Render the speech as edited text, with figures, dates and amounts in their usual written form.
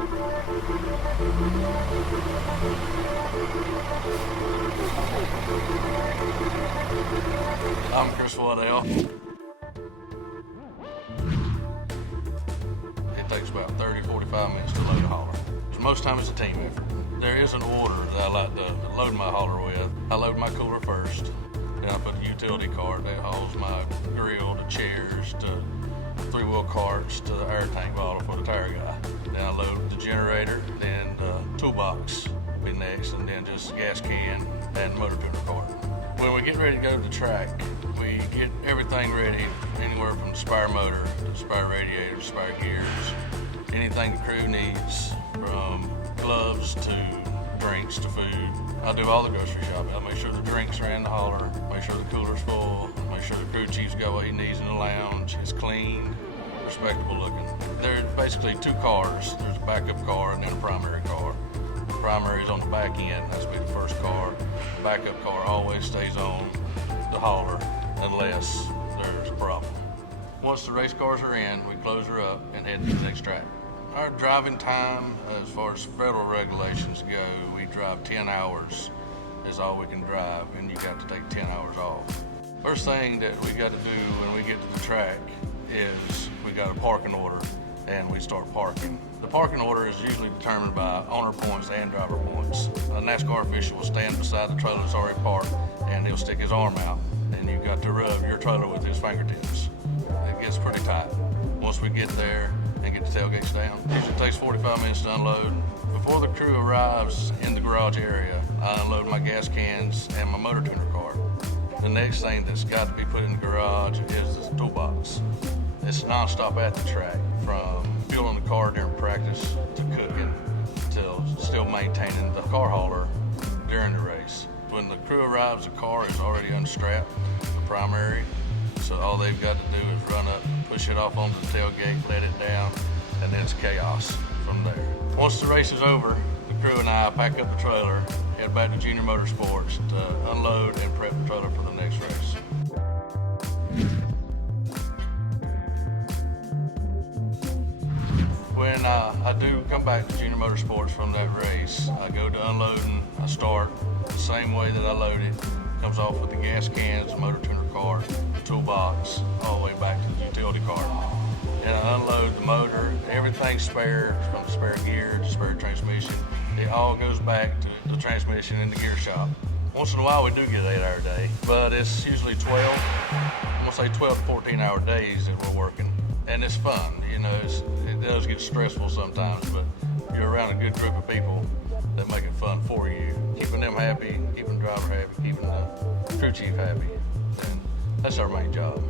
I'm Chris Waddell. It takes about 30-45 minutes to load a hauler. So most times it's a team effort. There is an order that I like to load my hauler with. I load my cooler first, then I put a utility cart that hauls my grill to chairs to three-wheel carts to the air tank bottle for the tire guy. Then I load the generator, then the toolbox will be next, and then just gas can and motor tuner cart. When we get ready to go to the track, we get everything ready, anywhere from the spare motor to the spare radiator, to spare gears, anything the crew needs, from gloves to drinks to food. I do all the grocery shopping. I make sure the drinks are in the hauler, make sure the cooler's full, make sure the crew chief's got what he needs in the lounge, it's clean, respectable looking. There's basically two cars. There's a backup car and then a primary car. The primary is on the back end, that's be the first car. The backup car always stays on the hauler unless there's a problem. Once the race cars are in, we close her up and head to the next track. Our driving time, as far as federal regulations go, we drive 10 hours is all we can drive, and you got to take 10 hours off. First thing that we got to do when we get to the track is we got a parking order, and we start parking. The parking order is usually determined by owner points and driver points. A NASCAR official will stand beside the trailer that's already parked, and he'll stick his arm out, and you've got to rub your trailer with his fingertips. It gets pretty tight. Once we get there and get the tailgates down, it usually takes 45 minutes to unload. Before the crew arrives in the garage area, I unload my gas cans and my motor tuner cart. The next thing that's got to be put in the garage is the toolbox. It's nonstop at the track, from fueling the car during practice to cooking till still maintaining the car hauler during the race. When the crew arrives, the car is already unstrapped, the primary, so all they've got to do is run up, push it off onto the tailgate, let it down, and then it's chaos from there. Once the race is over, the crew and I pack up the trailer, head back to Junior Motorsports to unload and prep the trailer for the next race. When I do come back to Junior Motorsports from that race, I go to unloading. I start the same way that I loaded. Comes off with the gas cans, the motor tuner cart, the toolbox, all the way back to the utility cart. And I unload the motor, everything spare, from the spare gear to spare transmission. It all goes back to the transmission in the gear shop. Once in a while we do get an 8-hour day, but it's usually 12, I'm gonna say 12 to 14-hour days that we're working. And it's fun, you know, it does get stressful sometimes, but you're around a good group of people that make it fun for you. Keeping them happy, keeping the driver happy, keeping the crew chief happy, and that's our main job.